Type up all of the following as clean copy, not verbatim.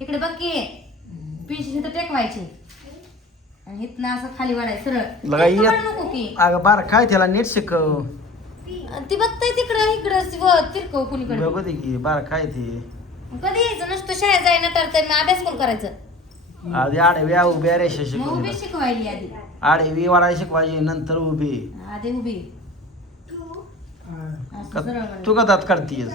इकडे बघ की पिंशी तिथं टेकवायची आणि इथनं असं खाली वाढायचं सरळ लगा इथं येत वाढ नको की अगं बार काय त्याला नीट शिकव ती बघताय तिकडं इकडं तिरकव कुणीकडे बघू दे की बार काय ते कधी यायचं नसतं शाळेत जायला तर मग अभ्यास कोण करायचं आधी आडव्या उभ्या रेषा मग उभी शिकवली शिकवायली आधी आडवी वाढायला शिकवायची नंतर उभी आधी उभी असं सरळ तू का दात काढतीयस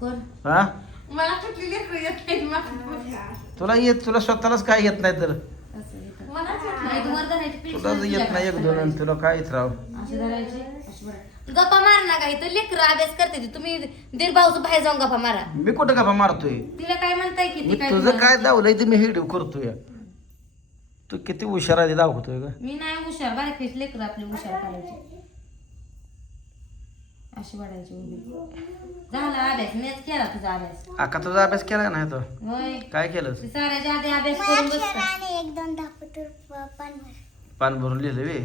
कर हा मला कुठली लेकरं येत नाही मला. तुला स्वतःलाच काय येत नाही तर असं येतं. नाही, तू वर धरायची पिंशी तुला येत नाही एक दोन आणि तुला काय राव अशी धरायची अशी बरं. गप्पा मार ना काही तर लेकरं अभ्यास करते ती. तुम्ही दीर भाऊचं बाहेर जाऊन गप्पा मारा मी कुठं गप्पा मारतोय तिला काय म्हणताय की मी ती काय तुझं तुम्हाला- काय दावलंय ते मी हिडीव करतोय तू किती हुशार आहे ते दाखवतोय का मी नाही हुशार बारकीच लेकरं आपली हुशार करायची अशी वाढायची उभी झाला अभ्यास मीच केला तुझा अभ्यास आका तुझा अभ्यास केला नाही तो होय काय केलं ती साऱ्याच्या आधी अभ्यास करून बसता आणि एक दोन दाखवतो पानवर पान भरून लिहिलं वे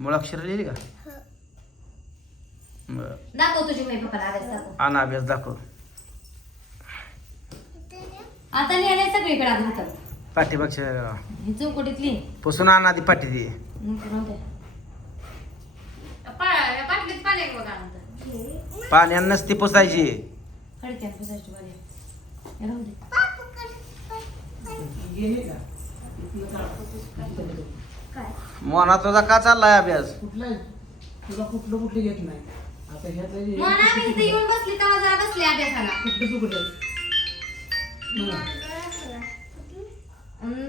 मुळाक्षर लिहिली का बरं. दाखव तुझी माई पप्पाला अभ्यास दाखव आण अभ्यास दाखव आता लिहिलंय सगळीकडे आता इथं पाठीमागच्या ही चौकटीतली पुसून आण आधी पाठी दे पाटलीत पाणी आहे बघा नंतर पाण्यानंच ती पुसायची खडक्यात पुसायची बारी राहू दे मोना तुझा का चाललाय अभ्यास तुला कुठलं घेत नाही आता ह्यातलं मग आम्ही इथे येऊन बसली तेव्हा जरा बसली अभ्यासाला कुठलं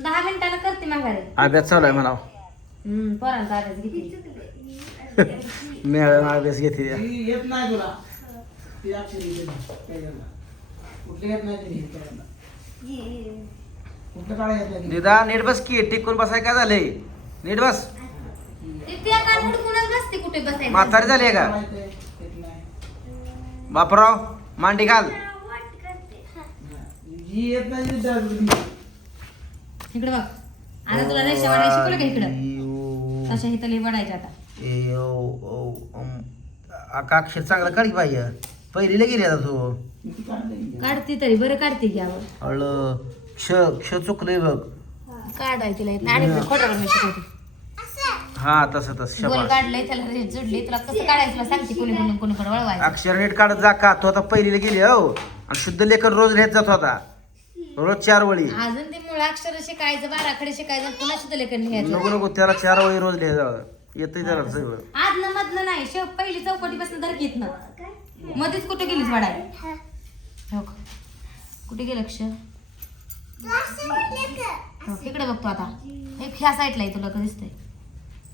10 मिनिटाला करते माघारी अभ्यास चालू आहे म्हणाव पोरांचा अभ्यास घेते मेळ अभ्यास घेते ती येत नाही तुला ती अक्षर येते पहिल्यांदा कुठलं येत नाही तिने पहिल्यांदा कुठलं काढा येत नाही दिदा नीट बस की टिकून बसाय काय झालंय नीट बस त्या काल हुडकूनच बसते कुठे बसायचं म्हातारी झाली का येत नाही बापराव मांडी घाल जी येत नाही ती इकडे बघ आता तुला रेषा वाढायला शिकवलं का इकडं तशा इथं लई वाढायच्या आता आका अक्षर चांगला काढी पाहिजे पहिलीला गेली आता तू काढते तरी बरं काढते की आवड हळ क्ष क्ष चुकलंय बघ काढाय तिला येत नाही आणि खोटं मी शिकवते हा तसं तसं गोल शबास काढलंय त्याला रेष जोडली तुला कसं काढायचं तुला सांगते कोणी कोणी कोणीकडे वळवायचं अक्षर नीट काढत जा का तो आता पहिलीला गेली हो आणि शुद्ध लेखन रोज लिहित जात होता रोज 4 वळी अजून ते मुळ अक्षर शिकायचं बाराखडे शिकायचं पुन्हा सुद्धा लेखन लिहायचं नको नको त्याला 4 वळी रोज लिहायचं येतंय त्याला सगळं आदनं मधनं नाही पहिली चौकटीपासून धरकीत ना मध्येच कुठे गेलीस वाढायला हो का? कुठे गेलं अक्षर हो, इकडे बघतो आता एक ह्या साईडला आहे तुला का दिसतंय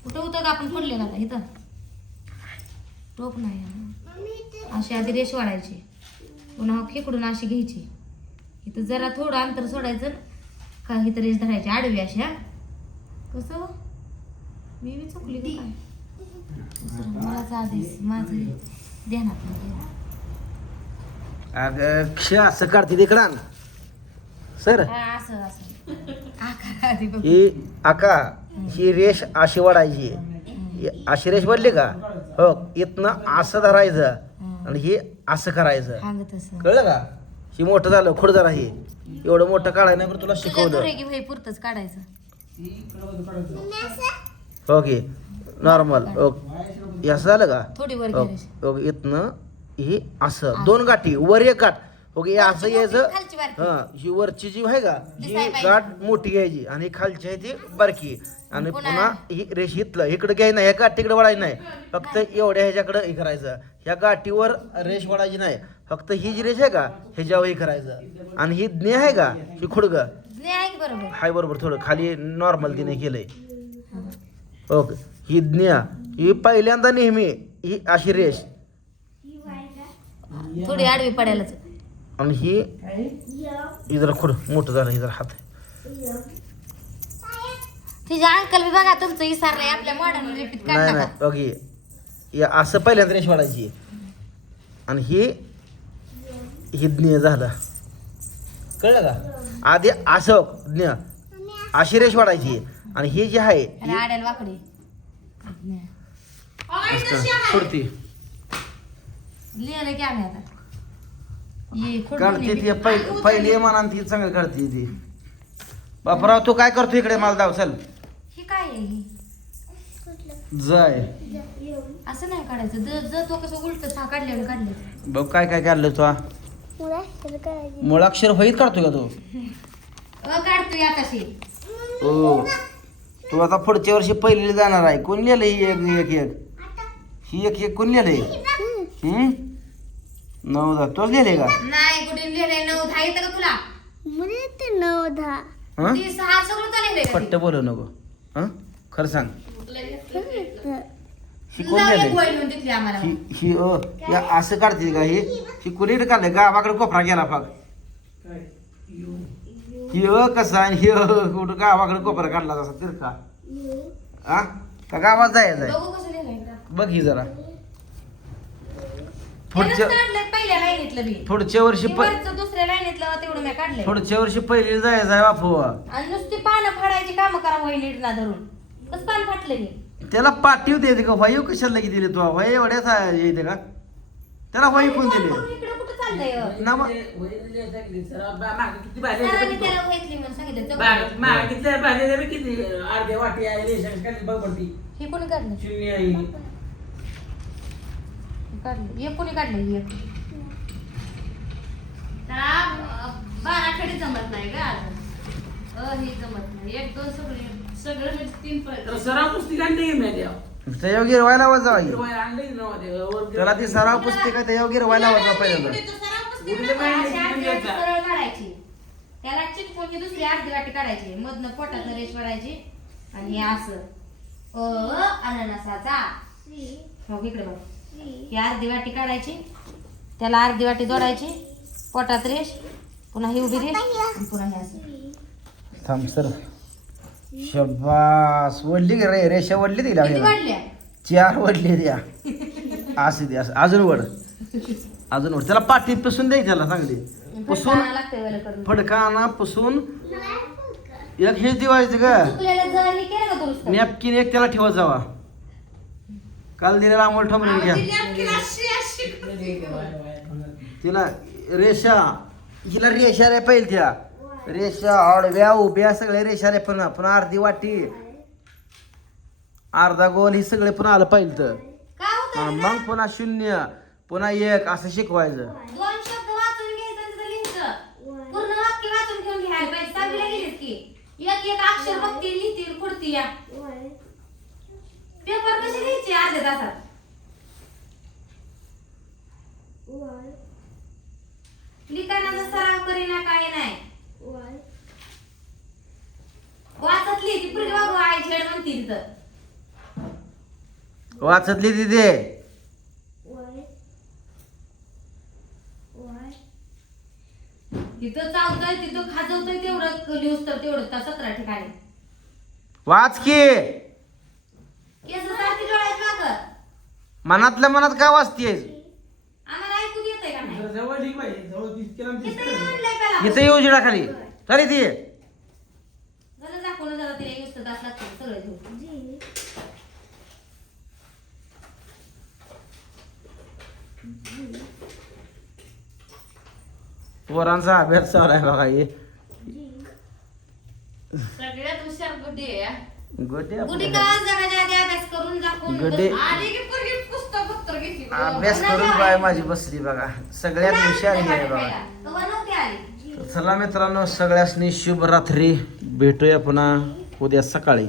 कुठं होतं का आपण पडले ना आता इथं टोप नाही अशी आधी रेष वाढायची पुन्हा खेकडून अशी घ्यायची इथं जरा थोडं अंतर सोडायचं का इथं रेष धरायची आडवी अशी हा कसं मी बी चुकली का काय मलाच आदेश माझं ध्यानात नाही. अगं क्ष असं काढते तिकडं आण. सर हा, असं असं आकार आधी बघ. ही आका ही रेष अशी वाढायची अशी रेष वाढली का हो इथनं असं धरायचं आणि हे असं करायचं हांग तसं कळलं का ही मोठं झालं खोड जरा हे एवढं मोठं काढायला नाही बरं तुला तुझ्या शिकवलं दुरे की भाई पुरतच काढायचं ओके नॉर्मल ओके असं झालं का थोडी वर घ्यायची. ओके इथनं ही असं 2 गाठी वर एक गाठ ओके हे असं वरची यायचं मोठी, खालची बारकी. हा ही वरची जी आहे का ही दिसायला पाहिजे. गाठ मोठी घ्यायची आणि खालची आहे ती बारकी आणि पुन्हा- पुन्हा ही रेष इथलं इकडे घ्यायची नाही ह्या गाठीकडे वळायची नाही फक्त एवढ्या ह्याच्याकडे हे करायचं ह्या गाठीवर रेष वळायची नाही फक्त ही जी रेष आहे का ह्याच्यावर हे करायचं आणि ही ज्ञ आहे का ही खुडग नाही आहे की बरोबर हाय बरोबर थोडं खाली नॉर्मल तिने केलंय ओके ही ज्ञ ही पहिल्यांदा नेहमी ही अशी रेष थोडी आडवी पडायलाच आणि ही जरा खुड मोठं झालं जरा हात तिच्या अंकल बी बघा तुमचं विसरलंय आपल्या मॉडर्न रिपीट नाही काढला नाही ओके या असं पहिल्यांदा रेष वाढायची आणि ही ज्ञ झालं कळलं का आधी असं ज्ञ अशी रेष वाढायची आणि ही जी आहे आणि आड्याला वाकडी पुरती लिहिलं की आम्ही आता ये खोड काढते दोन्ही ती बी. पहिली म्हणा ती चांगली काढते ती. बापराव तू काय करतो इकडे मला दाव चल ही काय आहे ही? जाय असं नाही काढायचं जर तो कसं उलट काढले बघ काय काय काढलं तू मुळा तर काय मुळाक्षर होईत काढतोय का तू काढतोय आताशी. हो तू आता पुढच्या वर्षी पहिली जाणार आहे. कोण लिहिलं ही एक एक ही एक कोण लिहिलंय? 9 तोच लिहिले का? नाही कुठे लिहिलंय 9 10 येतं का तुला? मुळे ते 9 10 हं? 30 6 सगळं चालेल रे. पट्ट बोलू नको. हं? खरं सांग ही कोण लावले लिहिलंय? गोळी म्हणून तिथली आम्हाला. ही या असं काढते का ही कुणीकडे काढलंय गावाकडे कोपरा गेला फाग काय यू ही कसा आणि ही कुठं गावाकडे कोपरा काढला तसा तिरका हा का गावात जायचं बघू कसं लिहिलंय. बघ ही जरा त्यानंच पुढच्या काढलंय पहिल्या लाईनीतलं बी. पुढच्या वर्षी हे वरचं दुसऱ्या लाईनीतलं तेवढं मी काढलंय. पुढच्या वर्षी पहिली जायचं आहे बापू. आणि नुसती पानं फाडायची कामं करा वहिनी ना धरून. कसं पान फाटलं की? त्याला पाठीव द्यायचे का वायू कशाला की दिली तू वाय एवढ्याच येते का त्याला वायू कोण दिली इकडं कुठं चाललंय? ना मग किती भाजी सरांनी त्याला घेतली म्हणून सांगितलं जवळ. किती भाजी किती अर्धे वाटी आहे रेशन खाली बघ पडती हे कोणी काढलं? शून्य आहे काढलं एक कोणी काढलं एक? त्याला 12 खडी जमत नाही का हे जमत नाही. 1 2 सगळं म्हणजे 3 तर सराव पुस्तिका आणली मी द्या त्याच्यावर गिरवायला वाजा आणली नव्हते त्याला ती सराव पुस्तिका त्याच्यावर गिरवायला वाजा पहिल्यांदा सरळ काढायची. त्याला चिटकून ही दुसरी अर्धी वाटी काढायची. मधनं पोटाचं रेष वाढायची आणि हे असं अननसाचा मग इकडे बघ ही अर्धी वाटी काढायची. त्याला अर्धी वाटी जोडायची. पोटात रेष पुन्हा ही उभी रेष आणि पुन्हा हे असं. थांब सर शब्बास वडली की रे रेषा वडली तिला किती वाढल्या? 4 वडली द्या असे दे असं अजून वड अजून वड त्याला पाठीत पुसून द्यायची त्याला चांगली पुसून फडकावं लागतंय वेळेला करून. फडकाना पुसून एक हेच दिवायचं का चुकलेलं जर हे केलं का दुरुस्त? नॅपकिन एक त्याला ठेवत जावा काल दिलेला अमोल ठमरे घ्या तिला रेषा हिला रेषा रे पाहिजे त्या रेषा आडव्या उभ्या सगळ्या रेषा रे पुन्हा पुन्हा अर्धी वाटी अर्धा गोल ही सगळे पुन्हा आलं पाहिजे तर काय होतं हा, मग पुन्हा 0 पुन्हा 1 असं शिकवायचं. 2 शब्द वाचून घ्यायचं आणि तिथं लिहायचं. पूर्ण वाक्य वाचून घेऊन घ्यायला पाहिजे. 6वीला गेलीस की एक एक अक्षर बघती लिहिती खुडती या पेपर कसे लिहायचे अर्ध्या तासात? लिखाणाचा सराव करीना काय नाही. वाचत लिहिती पुढे बघू आई झेड म्हणती तिथं. वाचतली तिथे तिथं चावतंय तिथं खाजवतंय तेवढं लिहूस तर तेवढं 17 ठिकाणी वाच की केस सारखी डोळ्यात मागं. मनातल्या मनात काय वाचतेस आम्हाला ऐकून येतंय का नाही? जवळ ठीक पाहिजे जवळ 30 किती किलोमीटर म्हणलंय त्याला? इथं येऊ जिडा खाली तरी ती जरा दाखवलं जरा तिला नुसतं तास लागतं सगळं घेऊन. पोरांचा अभ्यास चालू आहे बघा हे सगळ्यात हुशार गुड्डी आहे. गोटे गुड्डी आपल्या- का जगाच्या आधी अभ्यास करून दाखवून गुड्डी- आली की पोरगी पुस्तक पत्र घेतली. अभ्यास करून बाय माझी बसली बघा सगळ्यात हुशार हे आहे बघा. तेव्हा नव्हती आली. तर चला मित्रांनो सगळ्यासनी शुभ रात्री भेटूया पुन्हा उद्या सकाळी.